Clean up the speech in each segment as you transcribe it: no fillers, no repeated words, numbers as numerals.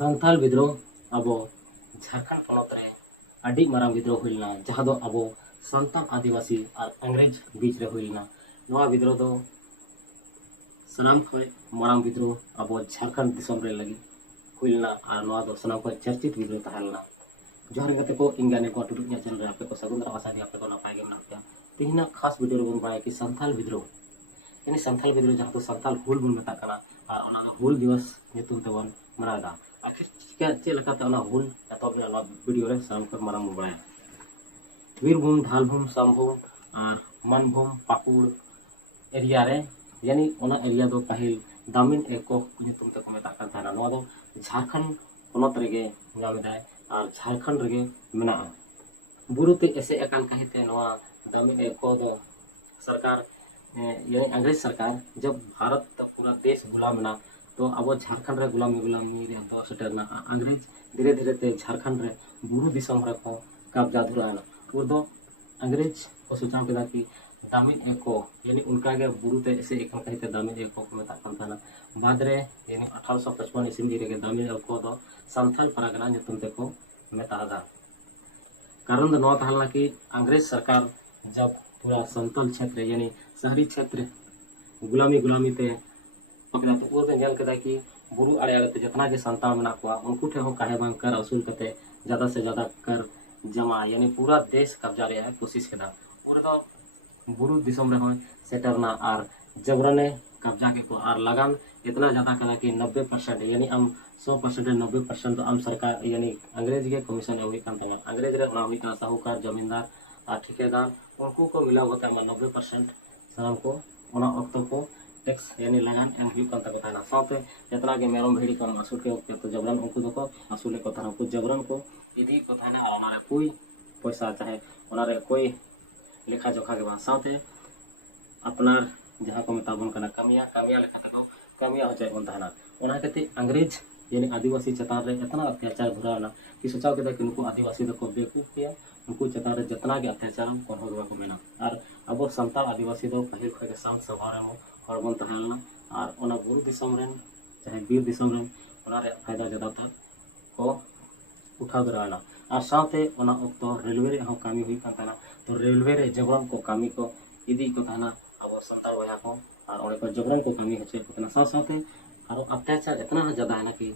संथाल विद्रोह अब झारखंड पनत रे अड़ी मारांग विद्रोह हुई लेना जहाँ दो अब संतान आदिवासी और अंग्रेज बीच रे हुई लेना नवा विद्रोह दो सनाम खय मारांग विद्रोह अब झारखंड दिसम रे लगी हुई लेना और नवा दो सनाम खय चर्चित विद्रोह तहल लेना जोहर गते को इंगाने को टुटुक nya चैनल रे आपे को सगुंदरा आशा दी आपे को नपाय गे मेना पे तिहिना खास वीडियो रे बन बाय कि संथाल विद्रोह यानी संथाल विद्रोह जहाँ तो संथाल हुल बन मेता कना और ओना दो हुल दिवस nyutum तेबन मनादा आखिर चिका चे लेकाते ओना हुल एतब ना वीडियो रे साम कर मारांग बाय वीरभूम ढालभूम समभूम और मानभूम पाकुड़ एरिया रे यानी ओना एरिया दो पहिल दामिन एको nyutum te ko meta kan thana noa do Jharkhand ponot rege ngamedai और झारखंड रगे मेना बुरुते ऐसे एकान कहते नवा दामिन एको दो सरकार यानी अंग्रेज सरकार जब भारत पूरा देश गुलाम बना तो अब झारखंड रे गुलामी रे दो सटेरना अंग्रेज धीरे धीरे ते झारखंड रे बुरु दिसम रे को कब्जा धुराना वो दो अंग्रेज को सोचा केदा कि दामिन एको यानी उनका के बुरु ते ऐसे एकान कहते दामिन एको को मेता kan thana बाद रे यानी 1855 ईस्वी रे दामिन एको दो संथाल परगना nyutum te को मेता कारण नौ कहला कि अंग्रेज सरकार जब पूरा समतल क्षेत्र यानी शहरी क्षेत्र गुलामी ते पकड़ा तो वो नेल केदा कि बुरु आड़े आड़े ते जितना के संतान मना को उनको ठे हो काहे बांग कर असूल कते ज्यादा से ज्यादा कर जमा यानी पूरा देश कब्जा रे कोशिश केदा और तो बुरु दिसम रे हो सेटरना और जबरने कब्जा के को और लगान इतना ज्यादा कदा कि 90% यानी हम 100% 90% तो आम सरकार यानी अंग्रेज के कमीशन हुई अंग्रेज रे हुई साहूकार जमींदार और ठेकेदार उनको को मिला होता है 90% साम को ओना अक्तो को टैक्स यानी लगान एम हुई कहना साथे जितना के मेरम भेड़ी को असूल के तो जबरन उनको दो असूल को तरह को जबरन को यदि को थाना ओना रे कोई पैसा चाहे ओना रे कोई लेखा जोखा के बाद साथे अपनार जहाँ को मेताबन करना कमिया लेखा को कमिया हो जाए थाना ओना कहते अंग्रेज यानी आदिवासी चतान रे इतना अत्याचार भुराना कि सोचा के कि उनको आदिवासी को बेवकूफ किया उनको चतान रे जितना के अत्याचार को हो को मेना और अब संताल आदिवासी दो पहिल खय के शांत सभा रे हर बन तहलना और ओना बुरु दिसम रेन चाहे बीर दिसम रेन ओना रे फायदा ज्यादा तक को उठा दराना और साथे ओना ओक्तो रेलवे रे हो कामी हुई काना तो रेलवे रे जबरन को कामी को इदी को थाना अब संताल बया को और ओने को जबरन को कामी होचे उतना साथे और अत्याचार इतना ज्यादा है ना कि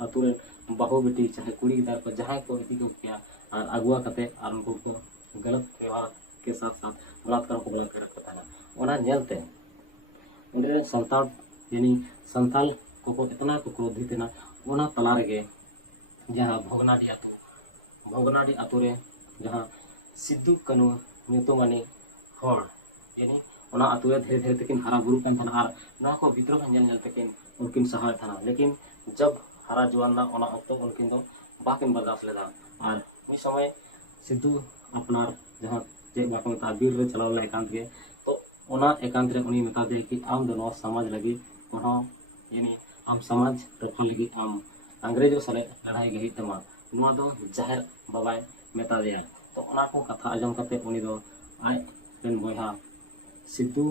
अतुरे बहु बेटी चाहे कुड़ी गिदार को जहाँ को इति को किया और अगुआ कते और उनको को गलत व्यवहार के साथ साथ बलात्कार को बलात्कार रखता है ओना नेलते उन्हें संताल यानी संताल को इतना को क्रोधित ना ओना तला रे जहाँ भोगनाडी आतु रे जहाँ सिद्धू कनु nyutumani हर यानी ओना आतु रे धीरे धीरे तकिन हरा बुरु kan thana और ना को विद्रोह नेल तकिन उनकिन सहाय था लेकिन जब हरा जुआन ना ओना अक्तो उनकिन दो बाकिन बर्दाश्त लेदा और उस समय सिद्धू अपनार जहाँ जे बाको मता बीर रे चलाव ले एकांत के तो ओना एकांत रे उनी मेता दे कि आम दो समाज लगी कोना यानी आम समाज रखा लगी आम अंग्रेजों साले लड़ाई गई तमा नुआ दो जाहिर बाबाय मेता दे तो ओना को कथा आजम कते उनी दो आय रेन बोहा सिद्धू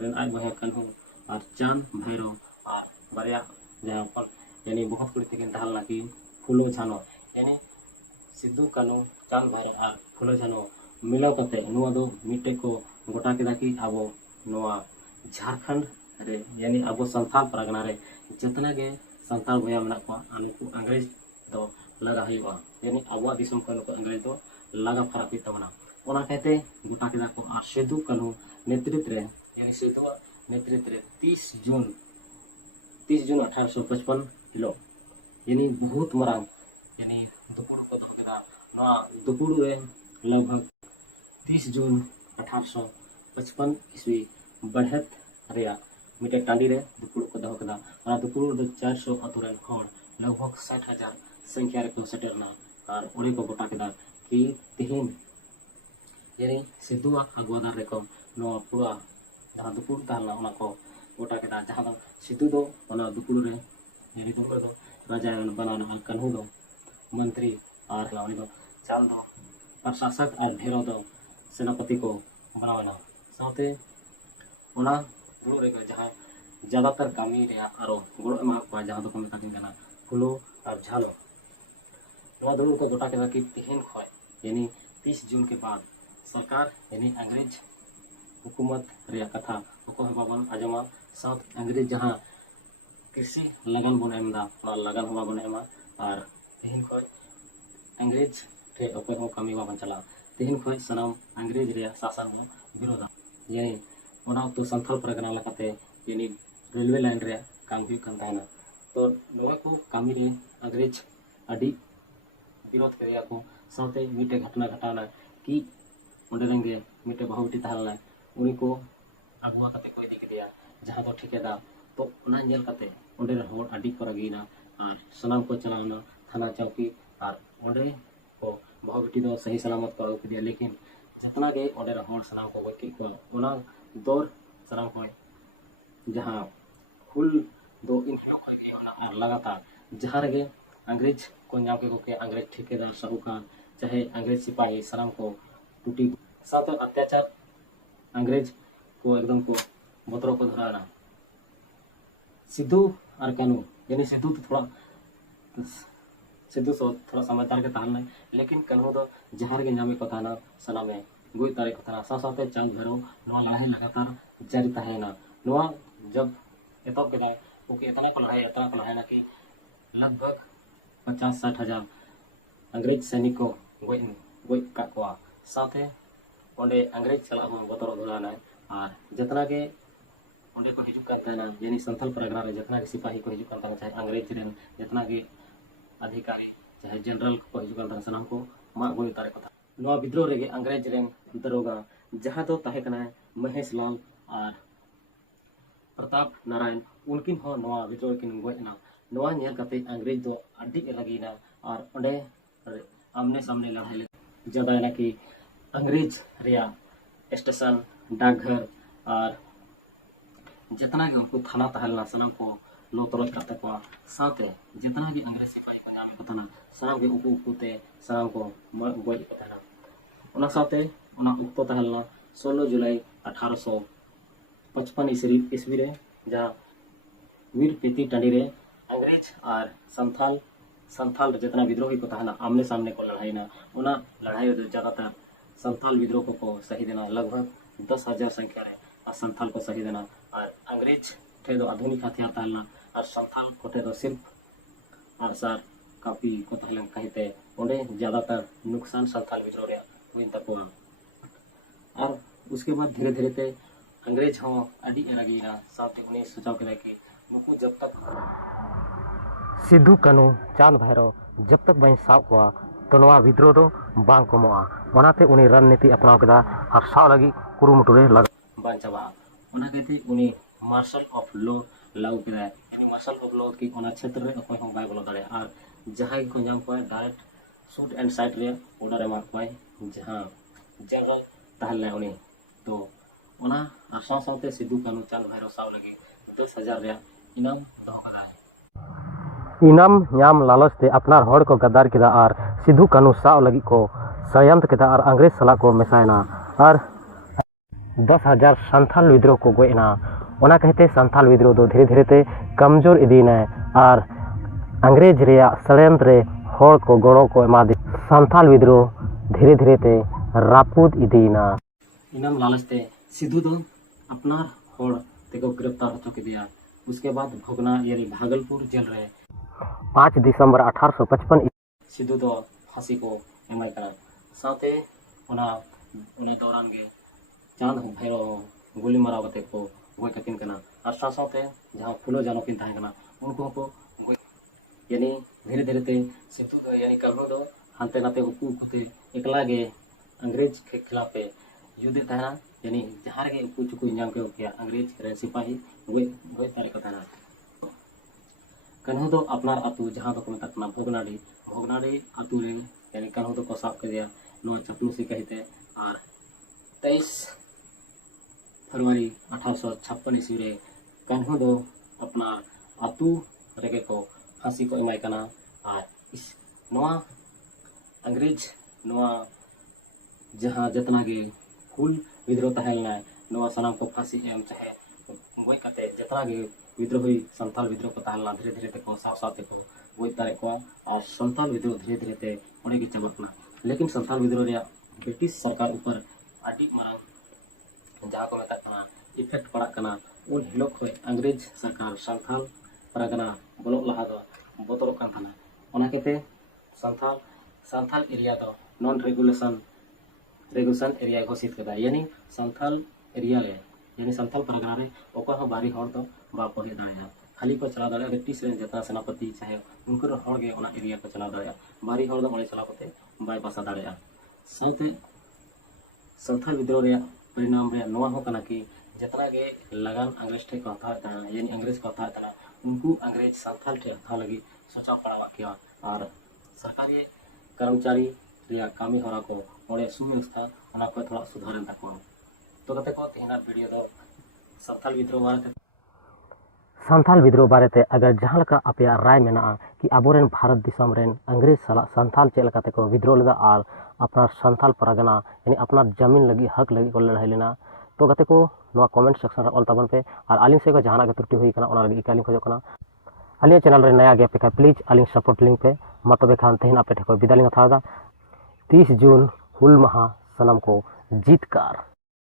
रेन आय बोहा कन्हू और चांद भैरव और बारिया जहाँ पर यानी बहुत कुछ तकिन ढाल लगी फूलो झानो यानी सिद्धू कानू चांद भैरव और फूलो झानो मिलाव कते नुआ दो मिटे को गोटा केदा कि अब नुआ झारखंड रे यानी अब संथाल परगना रे जितना के संथाल भैया मेना को उनको अंग्रेज दो लगा हुआ यानी अब दिसम को अंग्रेज दो लगा फराक तमना ओना कहते गोटा केदा को और सिद्धू कानू नेतृत्व रे यानी सिद्धू नेतृत्व रे 30 जून 1855 किलो यानी बहुत मरांग यानी दुपुड़ को दो केदा नवा दुपुड़ रे लगभग 30 जून 1855 ईस्वी बढ़त रिया मिटे टांडी रे दुपुड़ को दो केदा और दुपुड़ दो 400 अतुरन हर लगभग 60,000 संख्या रे को सटेरना और उड़ी को गोटा केदा कि तिहिन यानी सिद्धू अगुवादार रे को नवा पूरा जहाँ दुपुड़ ताला ओना को गोटा केदा जहाँ दो सिद्धू दो ओना दुपुड़ रे यानी दुपुड़ दो राजा बनाना और कन्हू दो मंत्री और लावनी दो चाल दो प्रशासक और ढेरों दो सेनापति को बनावना साथे ओना बुरु रे जहाँ ज्यादातर कामी रे आरो गोड़ एमा को जहाँ दो को मेता किन फुलो और झालो नवा दुनू को गोटा केदा कि तेहन खय यानी 30 जून के बाद सरकार यानी अंग्रेज हुकूमत रे कथा उको बाबन आजमा साउथ अंग्रेज जहां कृषि लगन बन एमदा लगन हुआ बन एमा और तेहन खय अंग्रेज रे अकोय हो कमी बाबन चला तेहन खय सनाम अंग्रेज रे शासन में विरोध यानी ओना तो संथाल परगना लकाते यानी रेलवे लाइन रे काम हुई कान ताना तो नोए को कमी रे अंग्रेज अडी विरोध करिया को साथे मिटे घटना घटाना कि ओंडे रेंगे मिटे बहुटी ताहलना उनी को अगुआ कते कोई दिख दिया जहां तो ठिकेदा तो ओना नेल कते ओंडे रे होड़ अडी को रगीना और सनाम को चलाना थाना चौकी और ओंडे को बहुटी दो सही सलामत को अगु दिया लेकिन जितना के ओंडे रे होड़ सनाम को गई को ओना दौर सनाम को जहां फुल दो इन और लगातार जहां रे अंग्रेज को नाम के अंग्रेज ठेकेदार साहूकार चाहे अंग्रेज सिपाही सलाम को टूटी साथ अत्याचार अंग्रेज को एकदम को बतरों को धराना सिद्धू और कानू यानी सिद्धू तो थोड़ा समझदार के ताल नहीं लेकिन कानू तो जहार के नामे कथा ना सना में गोई तारे कथा सा साथे चांद भरो नवा लड़ाई लगातार जारी तहेना नवा जब एतब के दाय ओके इतना को लड़ाई ना कि लगभग 50-60 हजार अंग्रेज सैनिक को गोई का साथे ओंडे अंग्रेज चला हम बतरो धुलाना और जितना के ओंडे को हिजुक करता है ना यानी संथाल परगना रे जितना के सिपाही को हिजुक करता है चाहे अंग्रेज रे जितना के अधिकारी चाहे जनरल को हिजुक करता है सनाम को मा गोली तारे कथा नवा विद्रोह रे अंग्रेज रे दरोगा जहां तो ताहे कना महेश लाल और प्रताप नारायण उनकिन हो नवा विद्रोह किन गोयना नवा नेल कते अंग्रेज दो अड्डी के लगीना और ओंडे आमने सामने लड़ाई ज्यादा है ना कि अंग्रेज रिया स्टेशन डाकघर और जितना के उनको थाना तहलना सनम को लो तरह करते को साथे जितना भी अंग्रेज सिपाही को नाम पता ना सनम के उकुते सनम को गोई पता ना ओना साथे ओना उक्तो तहलना 16 जुलाई 1855 ईस्वी रे जहां वीर पीती टंडी रे अंग्रेज और संथाल जितना विद्रोही को तहना आमने सामने को लड़ाई ना ओना लड़ाई ज्यादातर संथाल विद्रोह को सही देना लगभग 10,000 संख्या रे और संथाल को सही देना और अंग्रेज थे दो आधुनिक हथियार तहलना और संथाल को थे दो सिर्फ आरसार काफी को तहलन कहते ओंडे ज्यादातर नुकसान संथाल विद्रोह रे हुई तक और उसके बाद धीरे धीरे ते अंग्रेज हो अडी एरागीना साथ उन्हें सुझाव के कि नुकु जब तक सिद्धू कानू चांद भैरव जब तक बन साब को तो नवा विद्रोह दो बांग कमोआ ओनाते उनी रणनीति अपनाव केदा और साव लगी कुरुमुटु रे लग बांग चाबा ओना केती उनी मार्शल ऑफ लॉ लागू केदा यानी मार्शल ऑफ लॉ की ओना क्षेत्र रे अकोय हो बाय बोलो दाड़े और जहां को जाम को डायरेक्ट शूट एंड साइट रे ऑर्डर एमा को जहां जनरल तहल उनी तो ओना और साथे सिद्धू कानू चांद भैरव साव लगी 10,000 रे इनाम दो कदा इनाम नाम लालच ते अपनार हड़ को गद्दार केदा और सिद्धू कानू साव लगी को षड्यंत्र केदा और अंग्रेज सला को मेसायना और 10,000 संथाल विद्रोह को गोयना ओना कहते संथाल विद्रोह दो धीरे धीरे ते कमजोर इदीना और अंग्रेज रे षड्यंत्र रे हड़ को गड़ो को एमा दे संथाल विद्रोह धीरे धीरे ते रापुद इदीना इनाम लालच ते सिद्धू दो अपनार हड़ ते को गिरफ्तार हो के दिया उसके बाद भोगना यानी भागलपुर जेल रे 5 दिसंबर 1855 सिद्धू दो फांसी को एमआई करा साथे उन्हें दौरान के चांद भैरव गोली मारा बते को गोय कतिन कना और साथे जहां फुलो जानो किन ताहे कना उनको को यानी धीरे धीरे ते सिद्धू दो यानी कबरो दो हांते नाते उकु कुते एकला गे अंग्रेज के खिलाफ युद्ध ताना यानी जहां गे उकु चुकु इंजाम के किया अंग्रेज रे सिपाही गोय तारे कथा ना कन्हू तो अपनार आतु जहां तो को मेता भोगनाडी आतु रे यानी कन्हू तो को साब के दिया नो चपलूसी कहते और 23 फरवरी 1856 ईस्वी रे कन्हू दो अपना आतु रेगे को फांसी को एमाय कना और इस नवा अंग्रेज नवा जहां जितना के कुल विद्रोह तहलना नवा सनाम को फांसी एम चाहे गोय कते जितना के विद्रोही संथाल विद्रोह को तहलना धीरे धीरे को साव साव को गोज दाड़े को और संताल विद्रोह धीरे धीरे ते ओंडे गे चाबाक ना लेकिन संताल विद्रोह रे ब्रिटिश सरकार ऊपर आदि मारांग जहाँ को मेता कना इफेक्ट पड़ा कना उन हिलोग खय अंग्रेज सरकार संथाल परगना बोलो लहा दो बोतल कान थाना ओना केते संथाल एरिया दो नॉन रेगुलेशन एरिया घोषित कदा यानी संथाल एरिया ले यानी संथाल परगना रे ओको हो बारी हर दो बाको हे दाया खाली को चला दाया ब्रिटिश रे जता सेनापति चाहे उनको हर गे ओना एरिया को चला दाया बारी हर दो ओले चला कते बाय पासा दाया साथे संथाल विद्रोह रे परिणाम रे नवा हो कना कि जितना गे लगान अंग्रेज ठे को हता तना यानी अंग्रेज को हता तना उनको अंग्रेज संथाल ठे हता लगी सोचा पड़ा किया और सरकारी कर्मचारी रिया कामी हरा को ओले सुव्यवस्था ओना को थोड़ा सुधारन तको तो कते को तेना वीडियो दो संथाल विद्रोह बारेते अगर जहाँ लका अपया राय मेना कि आबोरेन भारत दिसम रेन अंग्रेज साला संथाल चेल काते को विद्रोह लेदा और अपना संथाल परगना यानी अपना जमीन लगी हक लगी को लड़ाई लेना तो कते को नवा कमेंट सेक्शन रे ऑल तबन पे और आलिंग से को जहाना के त्रुटि हुई कना ओना लगी इकालिंग खोजो कना आलिया चैनल रे नया गे पे प्लीज आलिंग सपोर्ट लिंक पे मतबे खान तेहिन आपे ठको विदालिंग थादा 30 जून हुल महा सनम को जीतकार